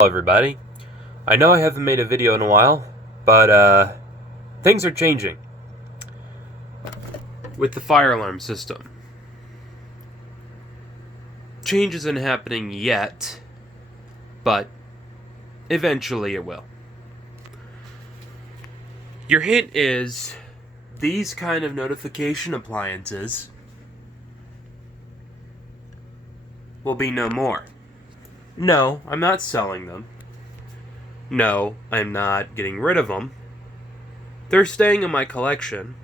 Hello everybody. I know I haven't made a video in a while, but things are changing with the fire alarm system. Change isn't happening yet, but eventually it will. Your hint is these kind of notification appliances will be no more. No, I'm not selling them. No, I'm not getting rid of them. They're staying in my collection,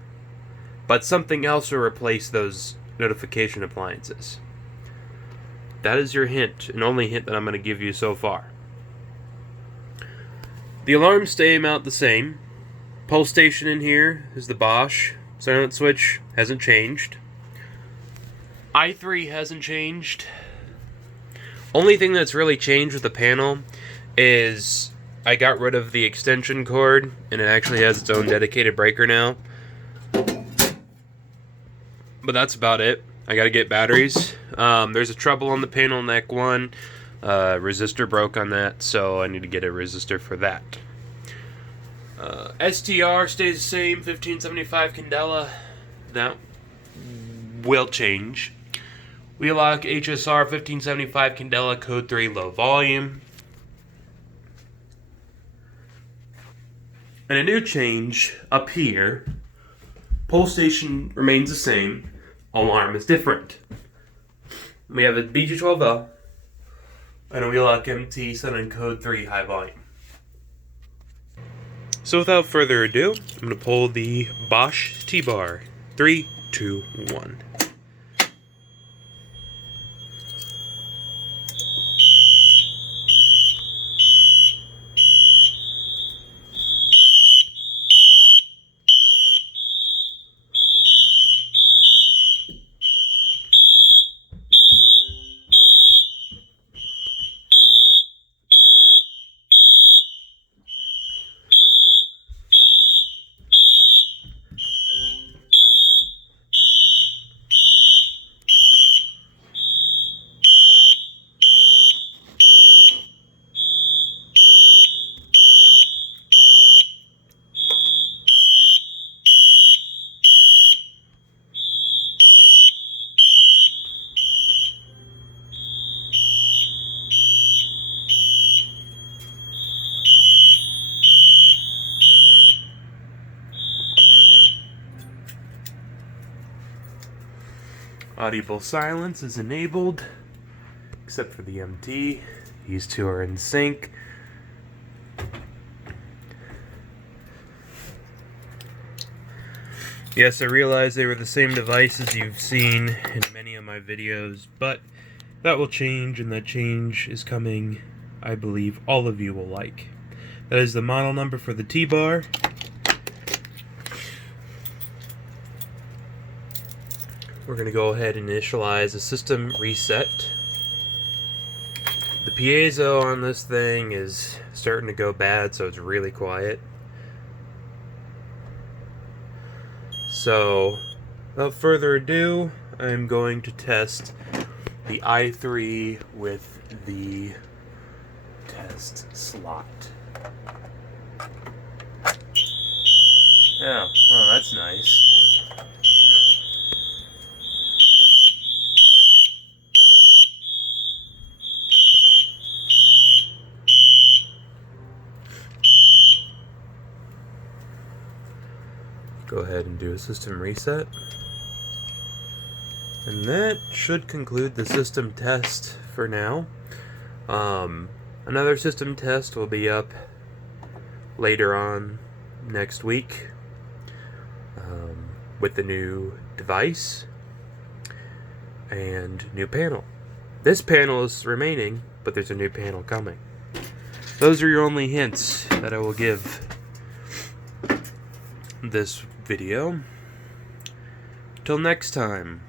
but something else will replace those notification appliances. That is your hint, and only hint that I'm going to give you so far. The alarms stay out the same. Pulse station in here is the Bosch. Silent switch hasn't changed. i3 hasn't changed. Only thing that's really changed with the panel is I got rid of the extension cord, and it actually has its own dedicated breaker now. But that's about it. I gotta get batteries. There's a trouble on the panel neck one. Resistor broke on that, so I need to get a resistor for that. STR stays the same, 1575 candela. That will change. Wheelock HSR 1575 candela, code 3 low volume. And a new change up here. Pulse station remains the same. Alarm is different. We have a BG12L and a Wheelock MT set in code 3 high volume. So without further ado, I'm going to pull the Bosch T-Bar. 3, 2, 1. Audible silence is enabled, except for the MT. These two are in sync. Yes, I realize they were the same devices you've seen in many of my videos, but that will change, and that change is coming, I believe, all of you will like. That is the model number for the T-Bar. We're going to go ahead and initialize a system reset. The piezo on this thing is starting to go bad, so it's really quiet. So, without further ado, I'm going to test the i3 with the test slot. Oh, well, that's nice. Go ahead and do a system reset. And that should conclude the system test for now. Another system test will be up later on next week with the new device and new panel. This panel is remaining, but there's a new panel coming. Those are your only hints that I will give this video. Till next time.